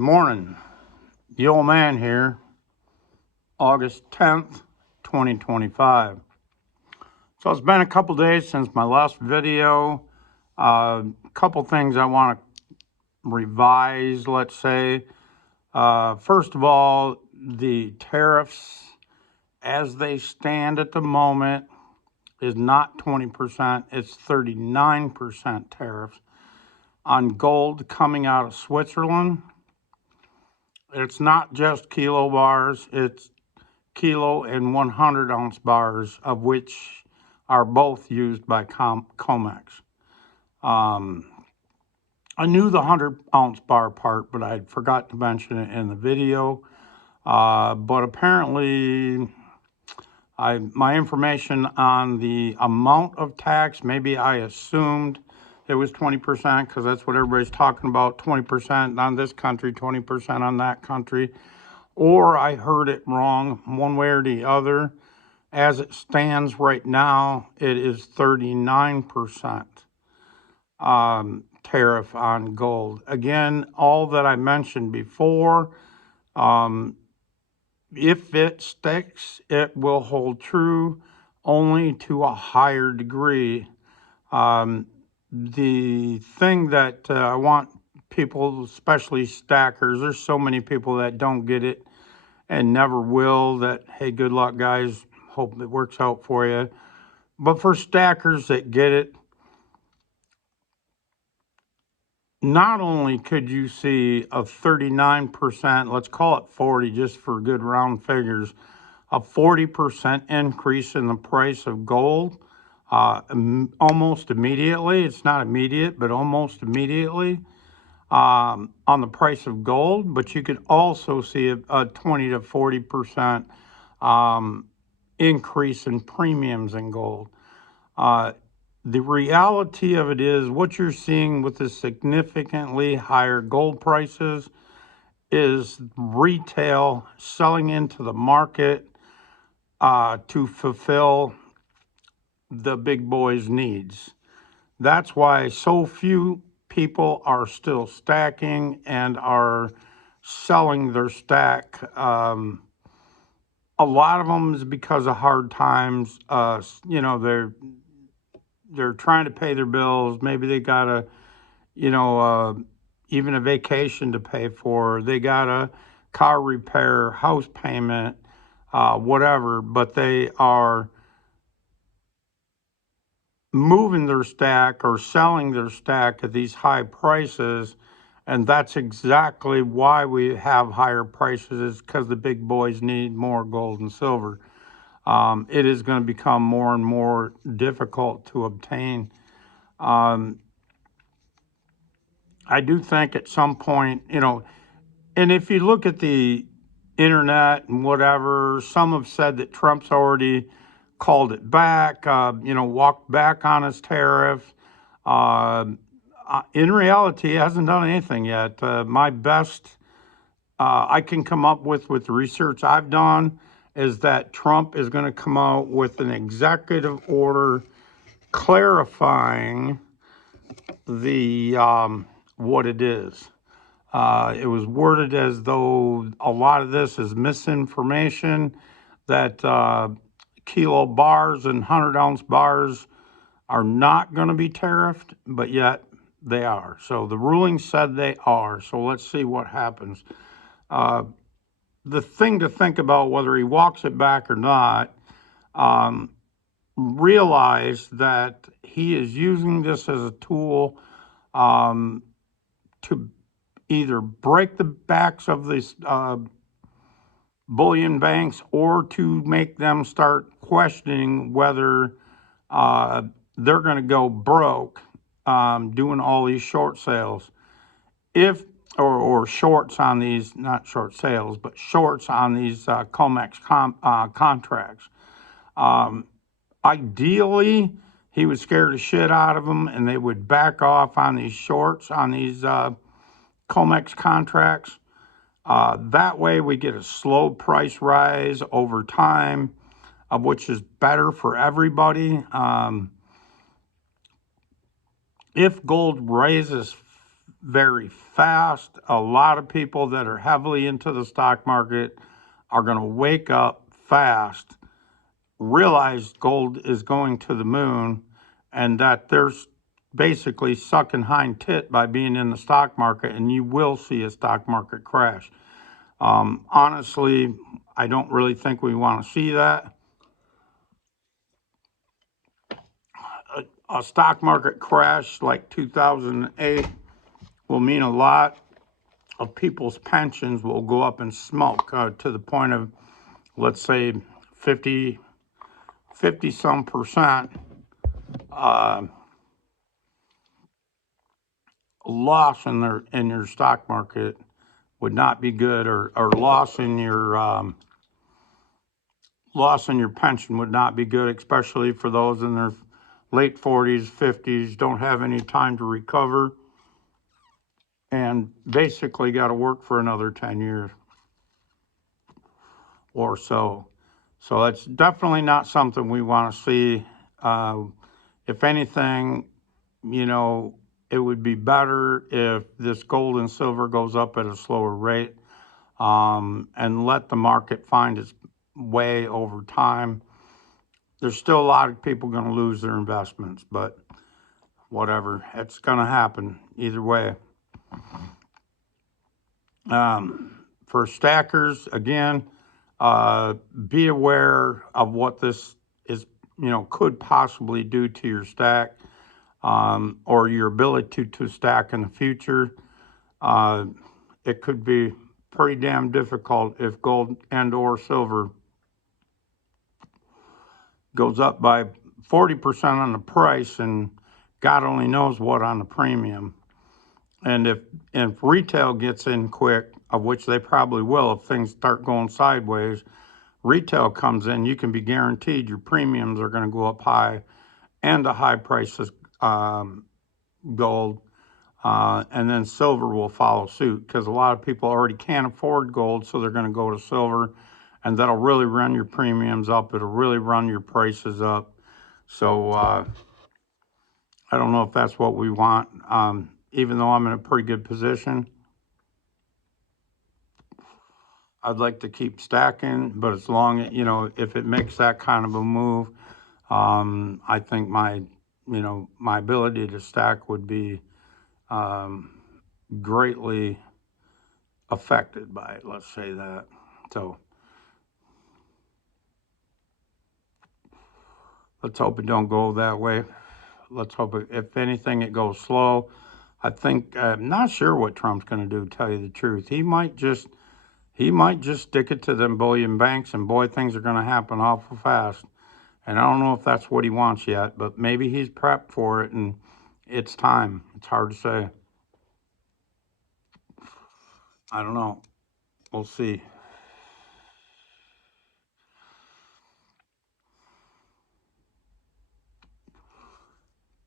Morning, the old man here, August 10th, 2025. So it's been a couple days since my last video. A couple things I want to revise, let's say. First of all, the tariffs as they stand at the moment is not 20%, it's 39% tariffs on gold coming out of Switzerland. It's not just kilo bars, it's kilo and 100-ounce bars, of which are both used by COMEX. I knew the 100-ounce bar part, but I forgot to mention it in the video. But apparently, my information on the amount of tax, maybe I assumed it was 20% because that's what everybody's talking about, 20% on this country, 20% on that country. Or I heard it wrong, one way or the other. As it stands right now, it is 39% tariff on gold. Again, all that I mentioned before, if it sticks, it will hold true only to a higher degree. The thing that I want people, especially stackers, there's so many people that don't get it and never will, that, hey, good luck, guys, hope it works out for you. But for stackers that get it, not only could you see a 39%, let's call it 40 just for good round figures, a 40% increase in the price of gold almost immediately. It's not immediate, but almost immediately on the price of gold. But you could also see a 20 to 40% increase in premiums in gold. The reality of it is, what you're seeing with the significantly higher gold prices is retail selling into the market to fulfill the big boys' needs. That's why so few people are still stacking and are selling their stack. A lot of them is because of hard times. They're trying to pay their bills. Maybe they got a, even a vacation to pay for. They got a car repair, house payment, whatever. But they are moving their stack or selling their stack at these high prices. And that's exactly why we have higher prices, is because the big boys need more gold and silver. It is going to become more and more difficult to obtain. I do think at some point, and if you look at the internet and whatever, some have said that Trump's already called it back, walked back on his tariff. In reality, he hasn't done anything yet. My best I can come up with the research I've done is that Trump is going to come out with an executive order clarifying the what it is. It was worded as though a lot of this is misinformation, that kilo bars and 100-ounce bars are not going to be tariffed, but yet they are. So the ruling said they are. So let's see what happens. The thing to think about, whether he walks it back or not, realize that he is using this as a tool to either break the backs of these bullion banks, or to make them start questioning whether they're going to go broke doing all these short sales. Or shorts on these, not short sales, but shorts on these COMEX contracts. Ideally, he would scare the shit out of them and they would back off on these shorts on these COMEX contracts. That way we get a slow price rise over time, which is better for everybody. If gold rises very fast. A lot of people that are heavily into the stock market are going to wake up fast, realize gold is going to the moon, and that there's basically sucking hind tit by being in the stock market, and you will see a stock market crash. Honestly, I don't really think we want to see that. A stock market crash like 2008 will mean a lot of people's pensions will go up in smoke to the point of, let's say, 50 some percent loss in your stock market would not be good, or loss in your pension would not be good, especially for those in their late 40s, 50s, don't have any time to recover, and basically got to work for another 10 years or so. So that's definitely not something we want to see. If anything, you know, it would be better if this gold and silver goes up at a slower rate, and let the market find its way over time. There's still a lot of people going to lose their investments, but whatever, it's going to happen either way. For stackers, again, be aware of what this is, could possibly do to your stack, or your ability to stack in the future. It could be pretty damn difficult if gold and or silver goes up by 40% on the price and God only knows what on the premium. And if retail gets in quick, of which they probably will if things start going sideways, retail comes in, you can be guaranteed your premiums are going to go up high, and the high prices gold, and then silver will follow suit, because a lot of people already can't afford gold, so they're going to go to silver, and that'll really run your premiums up. It'll really run your prices up. So I don't know if that's what we want. Even though I'm in a pretty good position, I'd like to keep stacking, but as long as, if it makes that kind of a move, I think my ability to stack would be greatly affected by it, let's say that. So let's hope it don't go that way. Let's hope if anything, it goes slow. I think, I'm not sure what Trump's going to do, to tell you the truth. He might just stick it to them bullion banks, and boy, things are going to happen awful fast. And I don't know if that's what he wants yet, but maybe he's prepped for it, and it's time. It's hard to say. I don't know. We'll see.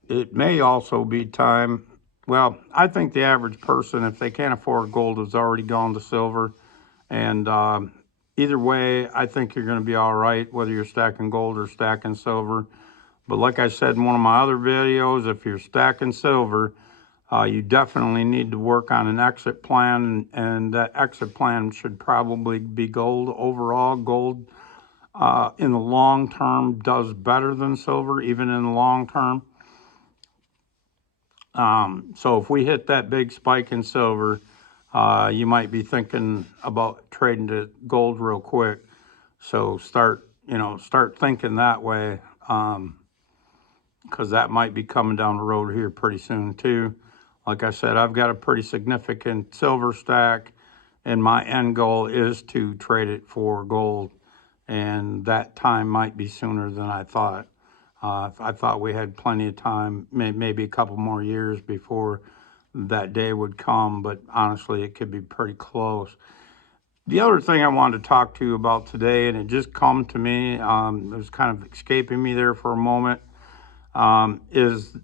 It may also be time. Well, I think the average person, if they can't afford gold, has already gone to silver. And either way, I think you're going to be all right, whether you're stacking gold or stacking silver. But like I said in one of my other videos, if you're stacking silver, you definitely need to work on an exit plan, and that exit plan should probably be gold. Overall, gold in the long term does better than silver, even in the long term. So if we hit that big spike in silver, you might be thinking about trading to gold real quick. So start thinking that way, because that might be coming down the road here pretty soon too. Like I said, I've got a pretty significant silver stack, and my end goal is to trade it for gold, and that time might be sooner than I thought. I thought we had plenty of time, maybe a couple more years before that day would come, but honestly, it could be pretty close. The other thing I wanted to talk to you about today, and it just come to me, it was kind of escaping me there for a moment, is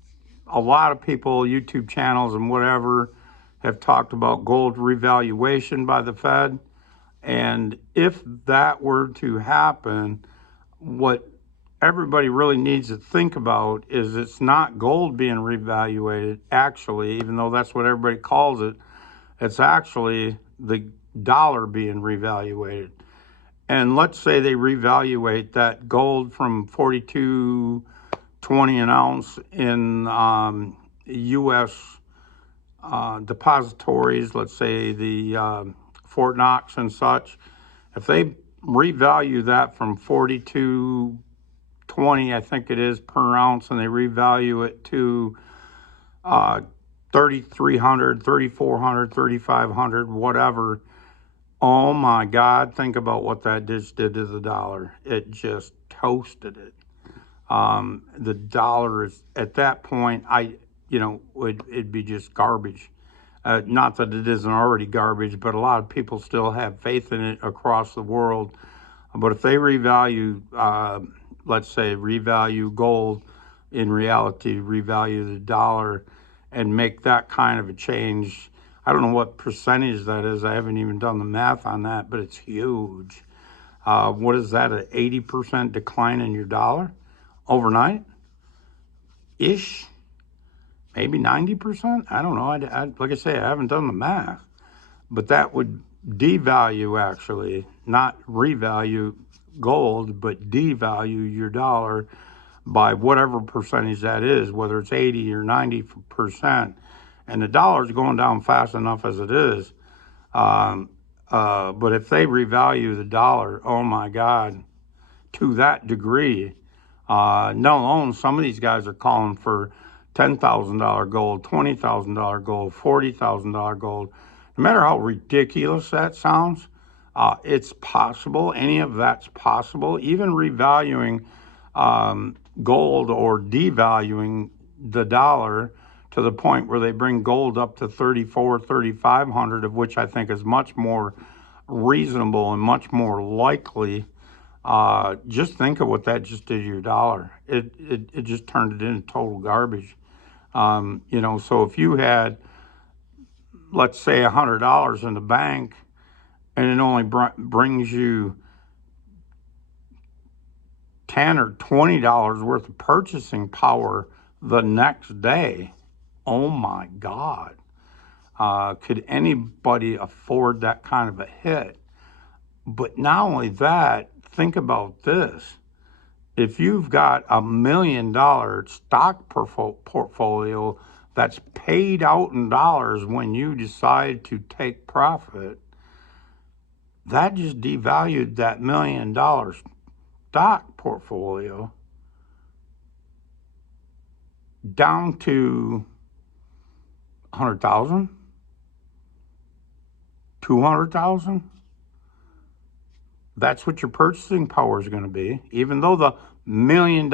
a lot of people, YouTube channels and whatever, have talked about gold revaluation by the Fed. And if that were to happen, what everybody really needs to think about is it's not gold being revaluated, actually, even though that's what everybody calls it. It's actually the dollar being revaluated. And let's say they revaluate that gold from 42.20 an ounce in U.S. Depositories, let's say the Fort Knox and such. If they revalue that from 42.20, I think it is, per ounce, and they revalue it to 3,300, 3,400, 3,500, whatever. Oh my God, think about what that just did to the dollar. It just toasted it. The dollar is, at that point, it'd be just garbage. Not that it isn't already garbage, but a lot of people still have faith in it across the world. But if they revalue, let's say, revalue gold, in reality, revalue the dollar and make that kind of a change, I don't know what percentage that is. I haven't even done the math on that, but it's huge. What is that, an 80% decline in your dollar overnight? Ish? Maybe 90%? I don't know. Like I say, I haven't done the math. But that would devalue, actually, not revalue gold, but devalue your dollar by whatever percentage that is, whether it's 80 or 90%. And the dollar's going down fast enough as it is. But if they revalue the dollar, oh my God, to that degree, not alone, some of these guys are calling for $10,000 gold, $20,000 gold, $40,000 gold. No matter how ridiculous that sounds, it's possible. Any of that's possible. Even revaluing gold or devaluing the dollar to the point where they bring gold up to 3,400, 3,500, of which I think is much more reasonable and much more likely. Just think of what that just did to your dollar. It just turned it into total garbage. So if you had, let's say, $100 in the bank, and it only brings you $10 or $20 worth of purchasing power the next day, oh my God. Could anybody afford that kind of a hit? But not only that, think about this. If you've got $1 million stock portfolio that's paid out in dollars when you decide to take profit, that just devalued that $1 million stock portfolio down to 100,000, 200,000. That's what your purchasing power is going to be. Even though the $1 million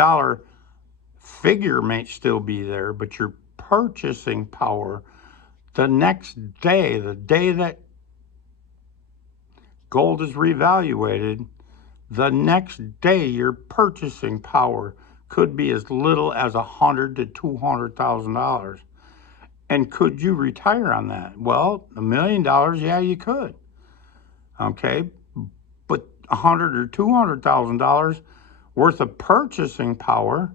figure may still be there, but your purchasing power the next day, the day that gold is revaluated, the next day your purchasing power could be as little as $100,000 to $200,000. And could you retire on that? Well, $1 million, yeah, you could. Okay, but $100,000 or $200,000 worth of purchasing power,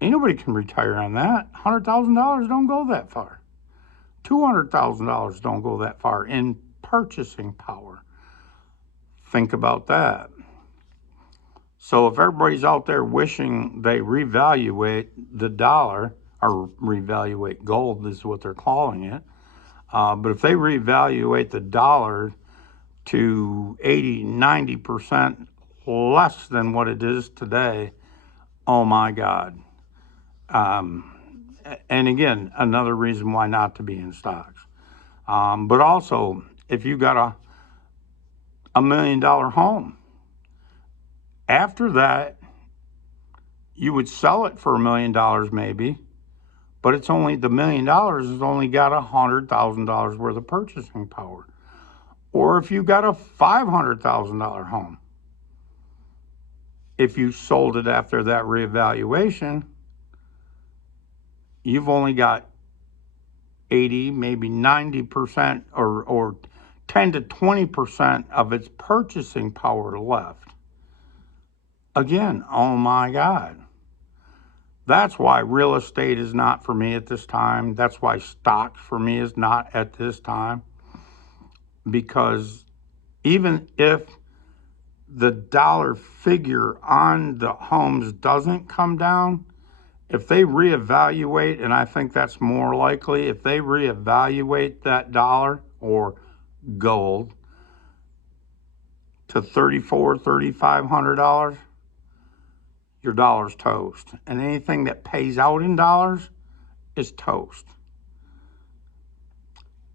ain't nobody can retire on that. $100,000 don't go that far. $200,000 don't go that far in purchasing power. Think about that. So if everybody's out there wishing they revaluate the dollar, or revaluate gold is what they're calling it, but if they revaluate the dollar to 80, 90% less than what it is today, oh my God. And again, another reason why not to be in stocks. But also, if you got a $1 million home, after that, you would sell it for $1 million maybe, but it's only, the $1 million has only got $100,000 worth of purchasing power. Or if you got a $500,000 home, if you sold it after that reevaluation, you've only got 80, maybe 90% or 10 to 20% of its purchasing power left. Again, oh my God. That's why real estate is not for me at this time. That's why stock for me is not at this time. Because even if the dollar figure on the homes doesn't come down, if they reevaluate, and I think that's more likely, if they reevaluate that dollar or gold to $3,400, $3,500, your dollar's toast. And anything that pays out in dollars is toast.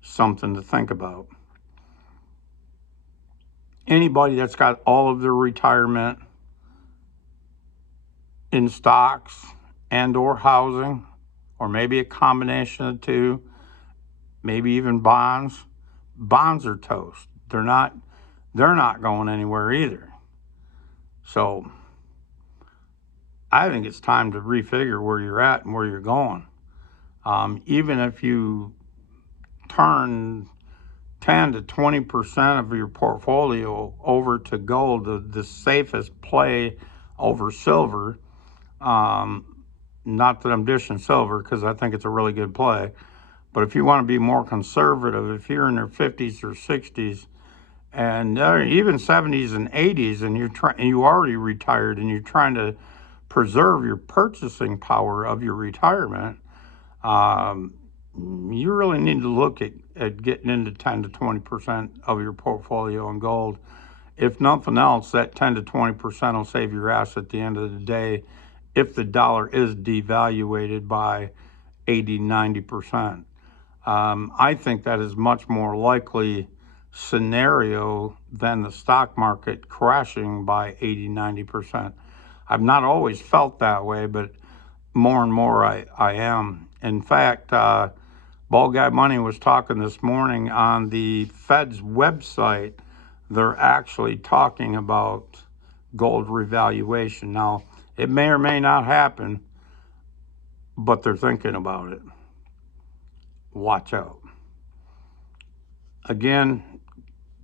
Something to think about. Anybody that's got all of their retirement in stocks and or housing, or maybe a combination of the two, maybe even bonds, bonds are toast. They're not going anywhere either. So I think it's time to refigure where you're at and where you're going. Even if you turn 10 to 20% of your portfolio over to gold, the safest play over silver. Not that I'm dishing silver, because I think it's a really good play. But if you want to be more conservative, if you're in your 50s or 60s, and even 70s and 80s, and you already retired, and you're trying to preserve your purchasing power of your retirement, you really need to look at getting into 10 to 20% of your portfolio in gold. If nothing else, that 10 to 20% will save your ass at the end of the day if the dollar is devaluated by 80, 90%. I think that is much more likely scenario than the stock market crashing by 80, 90%. I've not always felt that way, but more and more I am. In fact, Bald Guy Money was talking this morning on the Fed's website. They're actually talking about gold revaluation. Now, it may or may not happen, but they're thinking about it. Watch out. Again,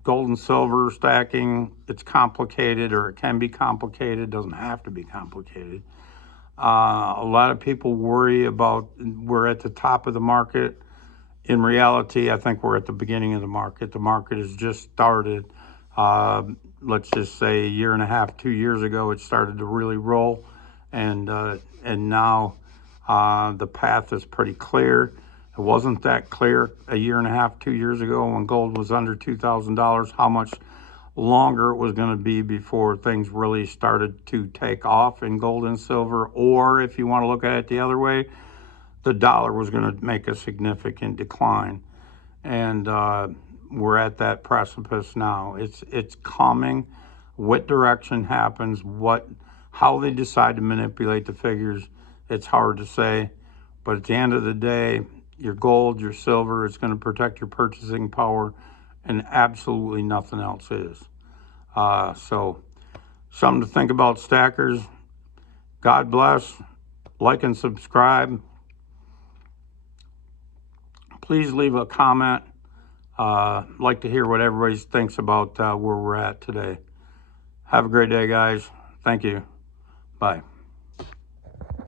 gold and silver stacking, it's complicated, or it can be complicated. It doesn't have to be complicated. A lot of people worry about we're at the top of the market. In reality, I think we're at the beginning of the market. The market has just started. Let's just say a year and a half, 2 years ago, it started to really roll, and now the path is pretty clear. It wasn't that clear a year and a half, 2 years ago when gold was under $2,000, how much longer it was going to be before things really started to take off in gold and silver. Or if you want to look at it the other way, the dollar was going to make a significant decline. And we're at that precipice now. It's coming. What direction happens, how they decide to manipulate the figures, it's hard to say. But at the end of the day, your gold, your silver, it's going to protect your purchasing power, and absolutely nothing else is. So something to think about, stackers. God bless. Like and subscribe. Please leave a comment. Like to hear what everybody thinks about where we're at today. Have a great day, guys. Thank you. Bye.